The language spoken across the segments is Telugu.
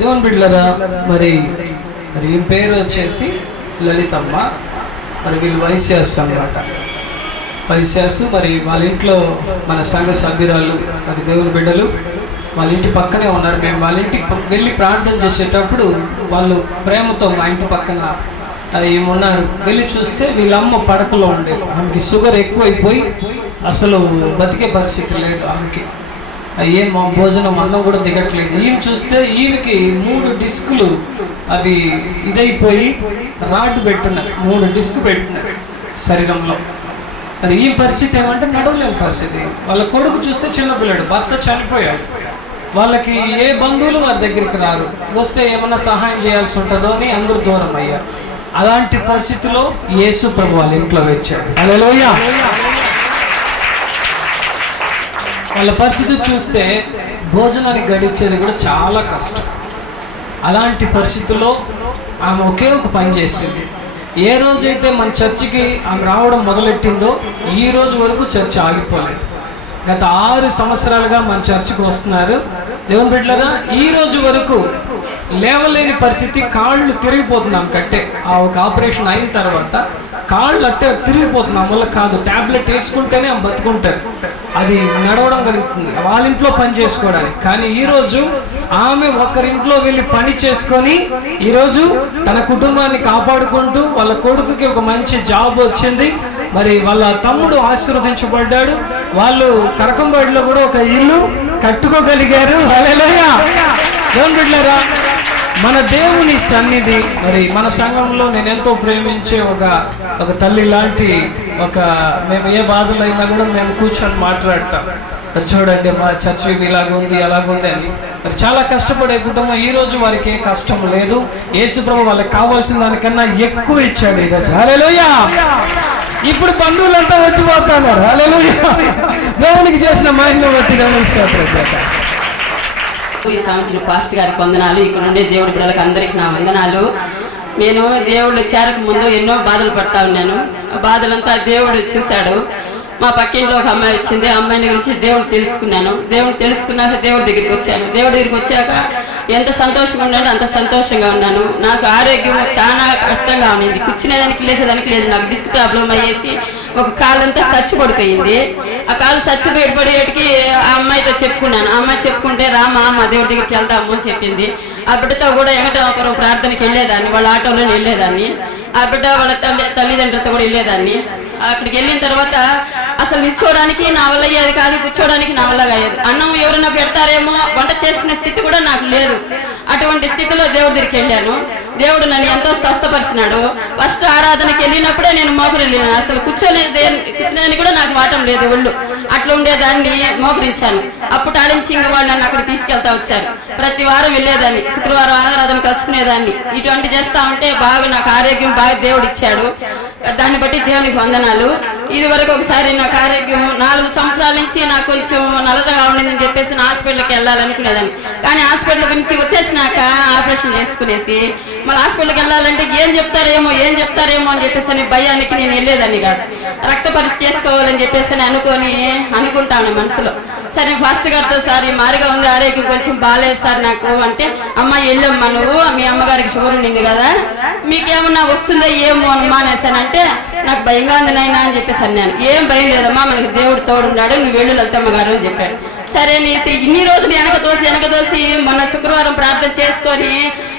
దేవుని బిడ్డలారా, మరి ఈ పేరు వచ్చేసి లలితమ్మ. మరి వీళ్ళు వైశ్యాస్ అన్నమాట. వైశ్యాస్. మరి వాళ్ళ ఇంట్లో మన సంఘ సభ్యురాలు, మరి దేవుని బిడ్డలు వాళ్ళ ఇంటి పక్కనే ఉన్నారు. మేము వాళ్ళ ఇంటికి వెళ్ళి ప్రార్థన చేసేటప్పుడు వాళ్ళు ప్రేమతో మా ఇంటి పక్కన ఏమున్నారు వెళ్ళి చూస్తే వీళ్ళమ్మ పడకలో ఉండేది. ఆమెకి షుగర్ ఎక్కువైపోయి అసలు బతికే పరిస్థితి లేదు ఆమెకి. ఏం మా భోజనం అన్నం కూడా దిగట్లేదు. ఈమె చూస్తే ఈమెకి 3 డిస్కులు అవి ఇదైపోయి రాడ్ పెట్టినారు, 3 డిస్క్ పెట్టినారు శరీరంలో. అది ఈ పరిస్థితి ఏమంటే నడవలేని పరిస్థితి. వాళ్ళ కొడుకు చూస్తే చిన్నపిల్లాడు, భర్త చనిపోయాడు. వాళ్ళకి ఏ బంధువులు వారి దగ్గరికి రారు, వస్తే ఏమన్నా సహాయం చేయాల్సి ఉంటుందో అని అందరూ దూరం అయ్యారు. అలాంటి పరిస్థితిలో యేసు ప్రభు వాళ్ళ ఇంట్లో వచ్చాడు. హల్లెలూయా. వాళ్ళ పరిస్థితి చూస్తే భోజనానికి గడిచేది కూడా చాలా కష్టం. అలాంటి పరిస్థితుల్లో ఆమె ఒకే ఒక పని చేసింది. ఏ రోజైతే మన చర్చికి ఆమె రావడం మొదలెట్టిందో ఈ రోజు వరకు చర్చ్ ఆగిపోలేదు. గత 6 సంవత్సరాలుగా మన చర్చికి వస్తున్నారు. దేవుని బిడ్డలారా, ఈ రోజు వరకు లేవలేని పరిస్థితి, కాళ్ళు తిరిగిపోతున్నాం కట్టే. ఆ ఒక ఆపరేషన్ అయిన తర్వాత కాళ్ళు అట్టే తిరిగిపోతున్నాం. వల్ల కాదు, ట్యాబ్లెట్ వేసుకుంటేనే ఆమె బతుకుంటారు. అది నడవడం కలుగుతుంది వాళ్ళ ఇంట్లో పని చేసుకోవడానికి. కానీ ఈరోజు ఆమె ఒకరింట్లో వెళ్ళి పని చేసుకొని ఈరోజు తన కుటుంబాన్ని కాపాడుకుంటూ వాళ్ళ కొడుకుకి ఒక మంచి జాబ్ వచ్చింది. మరి వాళ్ళ తమ్ముడు ఆశీర్వదించబడ్డాడు. వాళ్ళు కరకంబాడిలో కూడా ఒక ఇల్లు కట్టుకోగలిగారు. హల్లెలూయా. దేవుని బిడ్డలారా, మన దేవుని సన్నిధి, మరి మన సంఘంలో నేను ఎంతో ప్రేమించే ఒక తల్లి లాంటి మేము ఏ బాధలు అయినా కూడా మేము కూర్చొని మాట్లాడతాం. మరి చూడండి మా చర్చి ఇలాగుంది అలాగుంది అని. మరి చాలా కష్టపడే కుటుంబం. ఈ రోజు వారికి ఏ కష్టం లేదు. యేసు ప్రభు వాళ్ళకి కావాల్సిన దానికన్నా ఎక్కువ ఇచ్చాడు ఈరోజు. హల్లెలూయా. ఇప్పుడు బంధువులంతా వచ్చిపోతున్నారు. హల్లెలూయా. దేవునికి చేసిన మహిమను బట్టి గమనిస్తారు. ఈ సంవత్సరం పాస్టర్ గారికి వందనాలు. ఇక్కడ ఉండే దేవుడి బిడ్డలకు అందరికి నా వందనాలు. నేను దేవుళ్ళు చేరక ముందు ఎన్నో బాధలు పడతా ఉన్నాను. ఆ బాధలంతా దేవుడు చూశాడు. మా పక్కింట్లో ఒక అమ్మాయి వచ్చింది. ఆ అమ్మాయిని గురించి దేవుడు తెలుసుకున్నాను. దేవుడు తెలుసుకున్నాక దేవుడి దగ్గరికి వచ్చాను. దేవుడి దగ్గరికి వచ్చాక ఎంత సంతోషంగా ఉన్నానో అంత సంతోషంగా ఉన్నాను. నాకు ఆరోగ్యం చాలా కష్టంగా ఉంది. కూర్చునేదానికి లేసేదానికి లేదు. నాకు డిస్క్ ప్రాబ్లం అయ్యేసి ఒక కాలంతా చచ్చిపడిపోయింది. ఆ కాలు చచ్చిపడిపోయేటికి ఆ అమ్మాయితో చెప్పుకున్నాను. ఆ అమ్మాయి చెప్పుకుంటే రామా మా దేవుడి దగ్గరికి వెళ్దాము అని చెప్పింది. ఆ బిడ్డతో కూడా వెంకటరామపురం ప్రార్థనకి వెళ్ళేదాన్ని. వాళ్ళ ఆటోలోనే వెళ్ళేదాన్ని. ఆ బిడ్డ వాళ్ళ తల్లిదండ్రులతో కూడా వెళ్ళేదాన్ని. అక్కడికి వెళ్ళిన తర్వాత అసలు నిల్చోడానికి నా వల్ల అయ్యేది కాదు, కూర్చోడానికి నా వల్ల అయ్యేది. అన్నం ఎవరైనా పెడతారేమో, వంట చేసుకునే స్థితి కూడా నాకు లేదు. అటువంటి స్థితిలో దేవుడి దగ్గరికి వెళ్ళాను. దేవుడు నన్ను ఎంతో స్వస్థపరిచినాడు. ఫస్ట్ ఆరాధనకి వెళ్ళినప్పుడే నేను మోకరు వెళ్ళినాను. అసలు కూర్చోలేదని కూడా నాకు వాటం లేదు ఒళ్ళు. అట్లా ఉండేదాన్ని మోకరించాను. అప్పుడు ఆడించి ఇంక వాళ్ళు నన్ను అక్కడ తీసుకెళ్తా వచ్చారు. ప్రతి వారం వెళ్ళేదాన్ని. శుక్రవారం ఆరాధన కలుసుకునేదాన్ని. ఇటువంటి చేస్తా ఉంటే బాగా నాకు ఆరోగ్యం బాగా దేవుడు ఇచ్చాడు. దాన్ని బట్టి దేవునికి వందనాలు. ఇది వరకు ఒకసారి నాకు ఆరోగ్యం 4 సంవత్సరాల నుంచి నాకు కొంచెం నలతగా ఉండిందని చెప్పేసి నా హాస్పిటల్కి వెళ్ళాలనుకునేదాన్ని. కానీ హాస్పిటల్ గురించి వచ్చేసినాక ఆపరేషన్ చేసుకునేసి మళ్ళీ హాస్పిటల్కి వెళ్ళాలంటే ఏం చెప్తారేమో అని చెప్పేసి అని భయానికి నేను వెళ్ళేదాన్ని కాదు. రక్త పరీక్ష చేసుకోవాలని చెప్పేసి అనుకుంటాను మనసులో. సరే ఫాస్ట్ గారితో సార్ ఈ మారిగా ఉంది, ఆరోగ్యం కొంచెం బాగాలేదు సార్ నాకు అంటే, అమ్మ వెళ్ళమ్మా నువ్వు, మీ అమ్మగారికి షుగర్ ఉండింది కదా, మీకేమన్నా వస్తుందా ఏమో అమ్మా అనేసానంటే నాకు భయంగా ఉంది నాయనా అని చెప్పేసి అన్నాను. ఏం భయం లేదమ్మా, మనకి దేవుడు తోడున్నాడు, నువ్వు వెళ్ళు లలితమ్మ గారు అని చెప్పాడు. సరే అనేసి ఇన్ని రోజులు వెనక తోసి మొన్న శుక్రవారం ప్రార్థన చేసుకొని,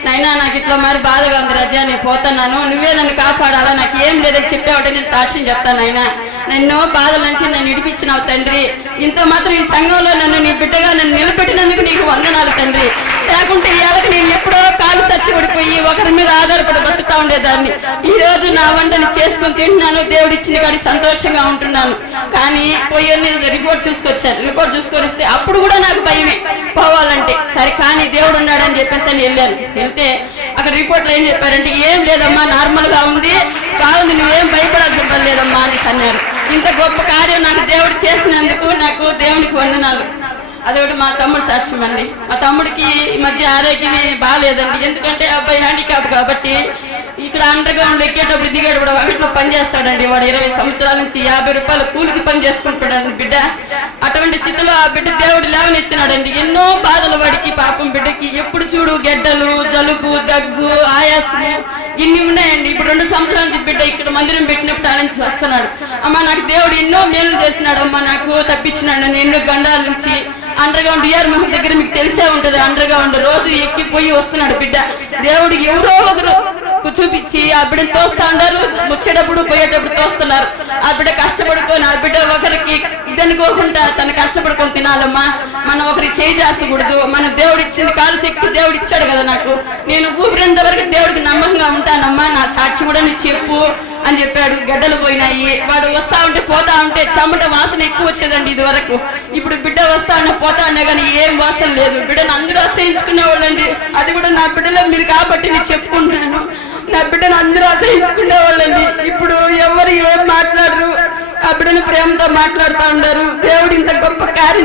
నైనా నాకు ఇట్లా మరి బాధగా ఉంది రజా, నేను పోతున్నాను, నువ్వే నన్ను కాపాడాలా, నాకు ఏం లేదని చెప్పావంటే నేను సాక్ష్యం చెప్తాను అయినా, నన్ను బాధల నుంచి నన్ను విడిపించినావు తండ్రి, ఇంత మాత్రం ఈ సంఘంలో నన్ను నీ బిడ్డగా నన్ను నిలబెట్టినందుకు నీకు వందనాలు తండ్రి. లేకుంటే ఇవాళకి నేను ఎప్పుడో కాలు చచ్చిపడిపోయి ఒకరి మీద ఆధారపడి బతుకుతా ఉండేదాన్ని. ఈ రోజు నా వంటని చేసుకుని తింటున్నాను, దేవుడు ఇచ్చిన కాడికి సంతోషంగా ఉంటున్నాను. కానీ పోయి రిపోర్ట్ చూసుకొని వస్తే అప్పుడు కూడా నాకు భయమే పోవాలంటే. సరే కానీ దేవుడు ఉన్నాడని చెప్పేసి అని వెళ్ళాను. వెళ్తే అక్కడ రిపోర్ట్లో ఏం చెప్పారంటే, ఏం లేదమ్మా నార్మల్ గా ఉంది, కావాలి నువ్వేం భయపడాల్సిన పని లేదమ్మా అని అన్నారు. ఇంత గొప్ప కార్యం నాకు దేవుడు చేసినందుకు నాకు దేవునికి వందనాలు. అదొకటి మా తమ్ముడు సాక్ష్యం అండి. మా తమ్ముడికి ఈ మధ్య ఆరోగ్యం బాగాలేదండి. ఎందుకంటే అబ్బాయి హ్యాండిక్యాప్ కాబట్టి ఇక్కడ అండర్ గ్రౌండ్ ఎక్కేటప్పుడు దిగేటప్పుడు వాటిలో పని చేస్తాడండి. వాడు 20 సంవత్సరాల నుంచి 50 రూపాయలు కూలికి పని చేసుకుంటాడండి బిడ్డ. అటువంటి స్థితిలో ఆ బిడ్డ దేవుడు లేవనెత్తినాడండి. ఎన్నో బాధలు వాడికి, పాపం బిడ్డకి ఎప్పుడు చూడు గెడ్డలు, జలుబు, దగ్గు, ఆయాసము ఇన్ని ఉన్నాయండి. ఇప్పుడు 2 సంవత్సరాల నుంచి బిడ్డ ఇక్కడ మందిరం పెట్టినప్పుడు ఆయన నుంచి వస్తున్నాడు. అమ్మ నాకు దేవుడు ఎన్నో మేలు చేసినాడు అమ్మ, నాకు తప్పించినాడు నేను ఎన్నో గండాల నుంచి. అండర్ గ్రౌండ్ డిఆర్ మహల్ దగ్గర మీకు తెలిసే ఉంటది, అండర్ గ్రౌండ్ రోజు ఎక్కిపోయి వస్తున్నాడు బిడ్డ. దేవుడు ఎవరో ఒకరు చూపించి ఆ బిడ్డను తోస్తా ఉన్నారు, వచ్చేటప్పుడు పోయేటప్పుడు తోస్తున్నారు. ఆ బిడ్డ కష్టపడుకొని ఆ బిడ్డ ఒకరికి ఇదనుకోకుండా తను కష్టపడుకొని తినాలమ్మా. మనం ఒకరికి చేయి చేసకూడదు. మన దేవుడు ఇచ్చింది కాలు చెక్కి దేవుడు ఇచ్చాడు కదా నాకు, నేను ఊపిరినంత వరకు దేవుడికి నమ్మకంగా ఉంటానమ్మా, నా సాక్షి కూడా నీ చెప్పు అని చెప్పాడు. గడ్డలు పోయినాయి. వాడు వస్తా ఉంటే పోతా ఉంటే చెమట వాసన ఎక్కువ వచ్చేదండి ఇది వరకు. ఇప్పుడు బిడ్డ వస్తా ఉన్నా పోతా ఉన్నా కానీ ఏం వాసన లేదు. బిడ్డను అందరూ అసహించుకునే వాళ్ళండి. అది కూడా నా బిడ్డలో మీరు కాబట్టి నేను చెప్పుకుంటున్నాను. నా బిడ్డను అందరూ అసహించుకునే వాళ్ళండి. ఇప్పుడు ఎవరు ఏం మాట్లాడరు, ఆ బిడ్డను ప్రేమతో మాట్లాడుతూ ఉంటారు. దేవుడు ఇంత గొప్ప కార్యం